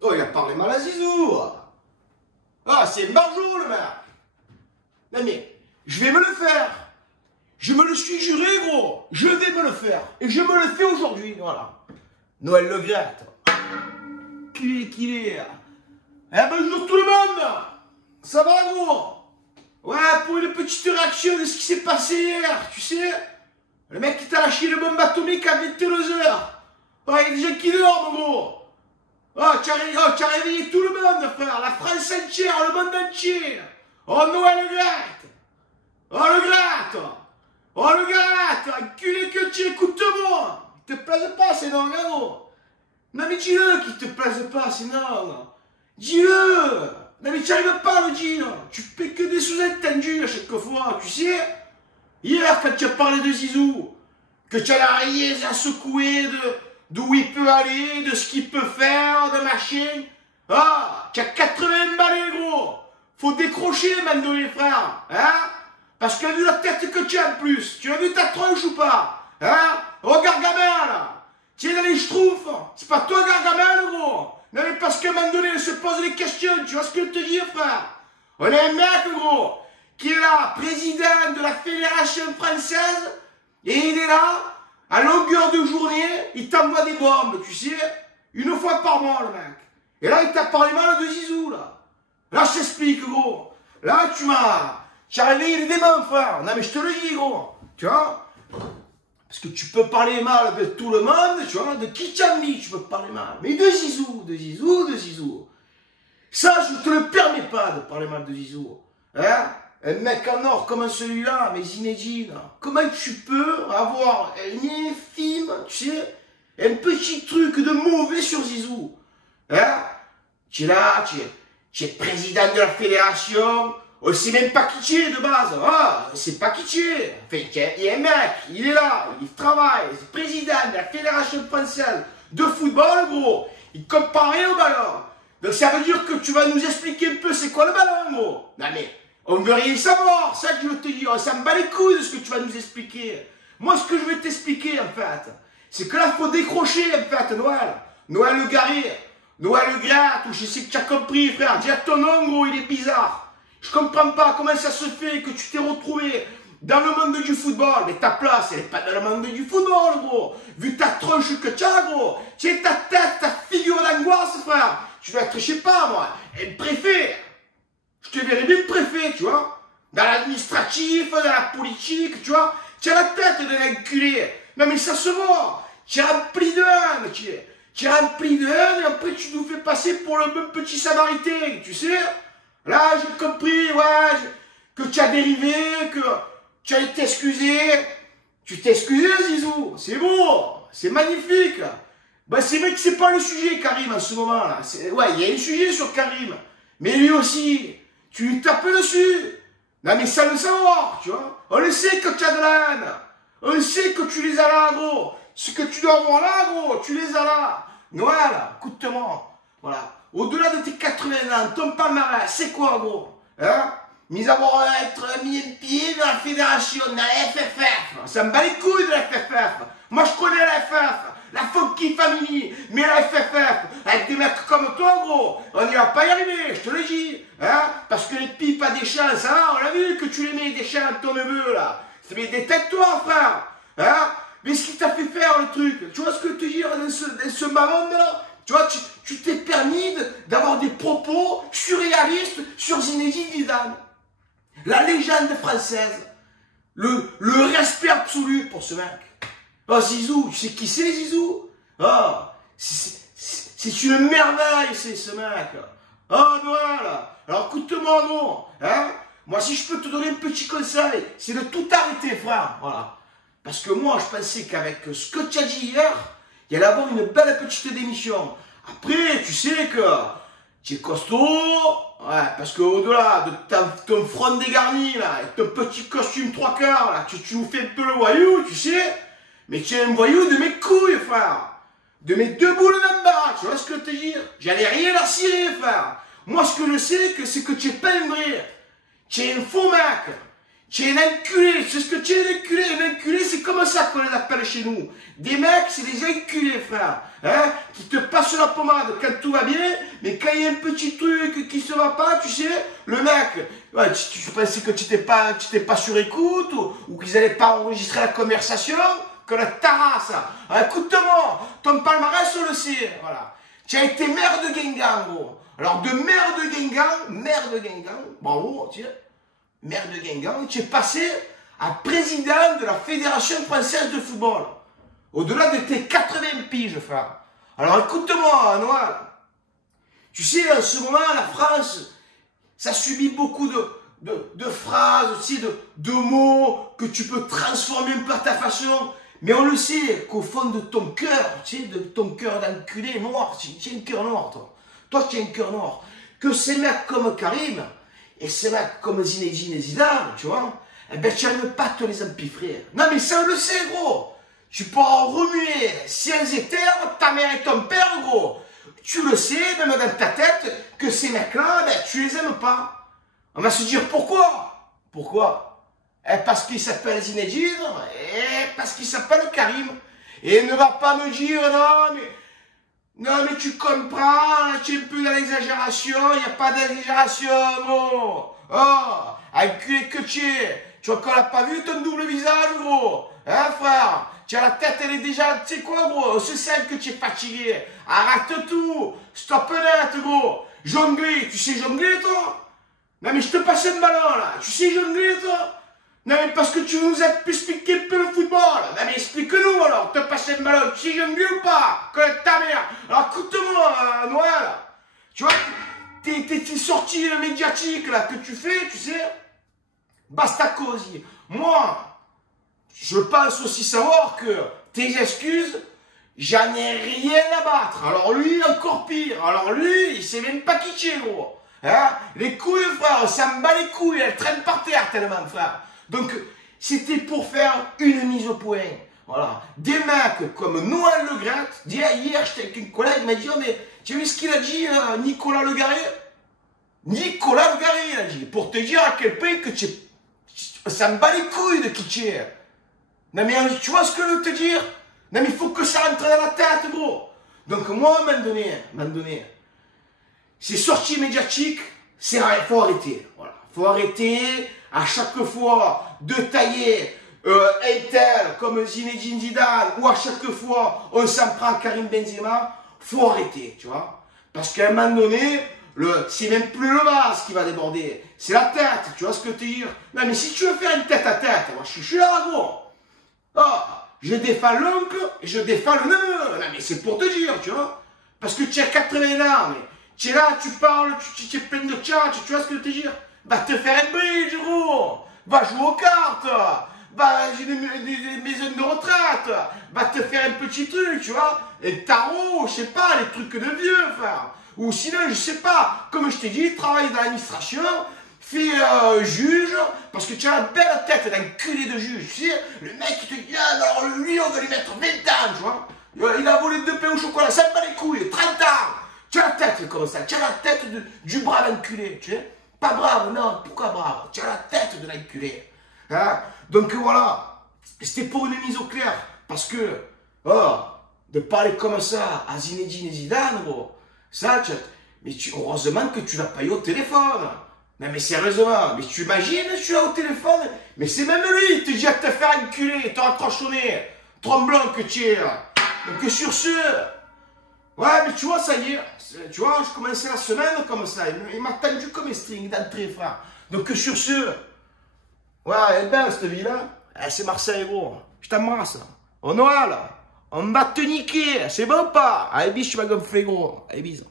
Oh, il a parlé mal à Zizou. Ah, c'est Marjo, le mec. Non mais, je vais me le faire. Je me le suis juré, gros. Je vais me le faire. Et je me le fais aujourd'hui, voilà. Noël Le Graët. Qu'il est. Eh, bonjour tout le monde. Ça va, gros? Ouais, pour une petite réaction de ce qui s'est passé hier, tu sais. Le mec qui t'a lâché le bombe atomique à 22h. Ouais, il y a des gens qui dorment, gros. Oh, tu as réveillé tout le monde, frère. La France entière, le monde entier. Oh, Noël Le Graët. Oh, Le Graët. Oh, Le Graët. Enculé que tu écoutes-moi. Il te plaise pas, c'est non, gros. Non, mais dis-le qu'il te plaise pas, c'est non. Dis-le. Non, mais tu n'arrives pas à le dire. Tu fais que des sous-entendus à chaque fois, tu sais. Hier, quand tu as parlé de Zizou, que tu as la raillée à secouer d'où il peut aller, de ce qu'il peut faire, de machin. Ah, tu as 80 balais, gros. Faut décrocher, maintenant, les frères. Hein? Parce que vu la tête que tu as en plus, tu as vu ta tronche ou pas? Hein? Oh, Gargamel. Tu es dans les schtroumpfs. C'est pas toi, Gargamel, gros. Non, mais parce qu'à un moment donné, on se pose des questions. Tu vois ce que je te dis, frère? On a un mec, gros, qui est là, président de la Fédération française, et il est là, à longueur de journée, il t'envoie des bombes, tu sais, une fois par mois, le mec. Et là, il t'a parlé mal de Zizou, là. Là, je t'explique, gros. Là, tu as réveillé les démons, frère. Non, mais je te le dis, gros. Tu vois? Parce que tu peux parler mal de tout le monde, tu vois, de qui tu as mis, tu peux parler mal. Mais de Zizou. Ça, je ne te le permets pas de parler mal de Zizou. Hein? Un mec en or comme celui-là, mais Zinedine, comment tu peux avoir un infime, tu sais, un petit truc de mauvais sur Zizou? Hein? Tu es là, tu es président de la fédération, on ne sait même pas qui tu es de base. Ah, on ne sait pas qui tu es. Enfin, il y a un mec, il est là, il travaille, c'est président de la fédération française de football, gros. Il ne comprend rien au ballon. Donc ça veut dire que tu vas nous expliquer un peu c'est quoi le ballon, gros. Non mais, on ne veut rien savoir, ça que je veux te dire. Ça me bat les couilles de ce que tu vas nous expliquer. Moi, ce que je vais t'expliquer, en fait, c'est que là, il faut décrocher, en fait, Noël. Noël Le Graët, Noël Le Graët, ou je sais que tu as compris, frère. Dis à ton nom, gros, il est bizarre. Je comprends pas comment ça se fait que tu t'es retrouvé dans le monde du football. Mais ta place, elle n'est pas dans le monde du football, gros. Vu ta tronche que tu as, gros. Tu sais, ta tête, ta figure d'angoisse, frère. Tu dois être, je sais pas, moi, un préfet. Je te verrais bien préfet, tu vois. Dans l'administratif, dans la politique, tu vois. Tu as la tête de l'enculé. Non, mais ça se voit. Tu es rempli de haine, tu es rempli de haine et après tu nous fais passer pour le bon petit samaritain, tu sais. Là, j'ai compris, ouais, que tu as dérivé, que tu as été excusé. Tu t'es excusé, Zizou. C'est beau, c'est magnifique. Ben, c'est vrai que c'est pas le sujet, Karim, en ce moment-là. Ouais, il y a un sujet sur Karim. Mais lui aussi, tu lui tapes dessus. Non, mais sans le savoir, tu vois. On le sait que tu as de la haine. On le sait que tu les as là, gros. Ce que tu dois avoir là, gros, tu les as là. Noël, écoute-moi. Voilà. Au-delà de tes 80 ans, ton palmarès, c'est quoi, gros? Hein? Mis à voir être mis un pied dans la fédération, dans la FFF. Ça me bat les couilles de la FFF. Moi, je connais la FFF. La Funky Family, mais la FFF, avec des mecs comme toi, gros, on n'y va pas y arriver, je te le dis. Hein? Parce que les pipes à Deschamps, ça va, on l'a vu que tu les mets Deschamps, ton neveu, là. Mais détecte-toi, frère. Hein? Mais ce qui t'a fait faire le truc, tu vois ce que je te dis dans ce mamon-là? Tu vois, tu t'es permis d'avoir des propos surréalistes sur Zinedine Zidane. La légende française. Le respect absolu pour ce mec. Oh, Zizou, tu sais qui c'est, Zizou? Oh, c'est une merveille, c'est ce mec. Oh, Noël. Alors, écoute-moi, gros. Hein? Moi, si je peux te donner un petit conseil, c'est de tout arrêter, frère. Voilà. Parce que moi, je pensais qu'avec ce que tu as dit hier, il y allait avoir une belle petite démission. Après, tu sais que tu es costaud. Ouais, parce qu'au-delà de ton front dégarni, là, et ton petit costume 3/4, là, tu nous fais un peu le voyou, tu sais. Mais tu es un voyou de mes couilles, frère. De mes deux boules d'en bas, tu vois ce que je te dis? J'allais rien leur cirer, frère. Moi, ce que je sais, c'est que tu es pas un vrai. Tu es un faux mec. Tu es un enculé, c'est ce que tu es un enculé. Un enculé, c'est comme ça qu'on les appelle chez nous. Des mecs, c'est des enculés, frère. Hein, qui te passent la pommade quand tout va bien, mais quand il y a un petit truc qui se va pas, tu sais, le mec, ouais, tu pensais que tu t'es pas sur écoute, ou qu'ils n'allaient pas enregistrer la conversation, que la tarasse. Alors, écoute-moi, ton palmarès, on le sait, voilà. Tu as été maire de Guingamp, gros. Alors, de maire de Guingamp, bravo, tiens. Maire de Guingamp, tu es passé à président de la Fédération française de football. Au-delà de tes 80 piges, frère. Alors écoute-moi, Noël. Tu sais, en ce moment, la France, ça subit beaucoup de phrases, aussi, de mots que tu peux transformer un peu à ta façon. Mais on le sait qu'au fond de ton cœur, tu sais, de ton cœur d'enculé noir, tu as un cœur noir, toi. Toi, tu as un cœur noir. Que ces mecs comme Karim, et ces mecs comme Zinedine et Zidane, tu vois, eh ben, tu n'arrives pas à te les empiffrer. Non, mais ça, on le sait, gros. Tu pourras remuer ciels et terres, ta mère et ton père, gros. Tu le sais, même dans ta tête, que ces mecs-là, ben, tu les aimes pas. On va se dire pourquoi. Pourquoi? Parce qu'il s'appelle Zinedine, et parce qu'il s'appelle Karim. Et ne va pas me dire, non, mais tu comprends, tu es un peu dans l'exagération, il n'y a pas d'exagération, gros. Oh, enculé que tu es. Tu vois qu'on n'a pas vu ton double visage, gros. Hein, frère? Tu as la tête, elle est déjà, tu sais quoi, gros? On se sent que tu es fatigué. Arrête tout. Stop net, gros. Jongler, tu sais jongler, toi? Non, mais je te passe un ballon, là. Tu sais jongler, toi? Non, mais parce que tu nous as expliqué un peu le football. Non, mais explique-nous, alors. Te passe un ballon. Tu sais jongler ou pas? Que ta mère. Alors, écoute-moi, Noël. Tu vois, tes sorties médiatiques, là, que tu fais, tu sais, basta cosy. Moi, je pense aussi savoir que tes excuses, j'en ai rien à battre. Alors lui, encore pire. Alors lui, il sait même pas qui tu es, gros. Hein? Les couilles, frère, ça me bat les couilles. Elles traînent par terre tellement, frère. Donc, c'était pour faire une mise au point. Voilà. Des mecs comme Noël Le Graët. Hier, j'étais avec une collègue, il m'a dit, oh, mais tu as vu ce qu'il a dit, Nicolas Le Garé? Nicolas Le Garé, il a dit. Pour te dire à quel point que ça me bat les couilles de qui tu es. Non mais tu vois ce que je veux te dire? Non mais il faut que ça rentre dans la tête, gros. Donc moi, à un moment donné, ces sorties médiatiques, il faut arrêter. Voilà. Faut arrêter à chaque fois de tailler un tel comme Zinedine Zidane, ou à chaque fois on s'en prend à Karim Benzema. Faut arrêter, tu vois. Parce qu'à un moment donné, c'est même plus le vase qui va déborder, c'est la tête, tu vois ce que je veux te dire? Non mais si tu veux faire une tête à tête, moi je suis là, gros. Oh, je défends l'oncle et je défends le neveu. Non, mais c'est pour te dire, tu vois. Parce que tu as 80 ans, mais tu es là, tu parles, tu es plein de tchatch, tu vois ce que je veux te dire? Va te faire un bridge, gros. Va jouer aux cartes. Va, j'ai des maisons de retraite. Va te faire un petit truc, tu vois. Un tarot, je sais pas, les trucs de vieux, frère. Ou sinon, je sais pas, comme je t'ai dit, travaille dans l'administration. Fais juge, parce que tu as la belle tête d'enculé de juge. Tu sais, le mec qui te dit, ah, alors lui, on va lui mettre 20 ans, tu vois. Il a volé 2 pains au chocolat, ça me bat les couilles, 30 ans. Tu as la tête comme ça, tu as la tête du brave enculé, tu sais. Pas brave, non, pourquoi brave? Tu as la tête de l'enculé. Hein? Donc voilà, c'était pour une mise au clair, parce que, de parler comme ça à Zinedine et Zidane, gros, ça, mais heureusement que tu l'as pas eu au téléphone. Non mais sérieusement, mais tu imagines, tu l'as au téléphone, mais c'est même lui, il te dit à te faire enculer, te raccrochonner, tremblant que tu es là. Donc sur ce, ouais mais tu vois, ça y est, tu vois, je commençais la semaine comme ça, il m'a tendu comme un string d'entrée, frère. Donc sur ce, ouais, elle est belle cette ville-là, c'est Marseille, gros, je t'embrasse. Au Noël, on va te niquer, c'est bon ou pas? Allez bis, tu vas gonfler, gros, allez bis.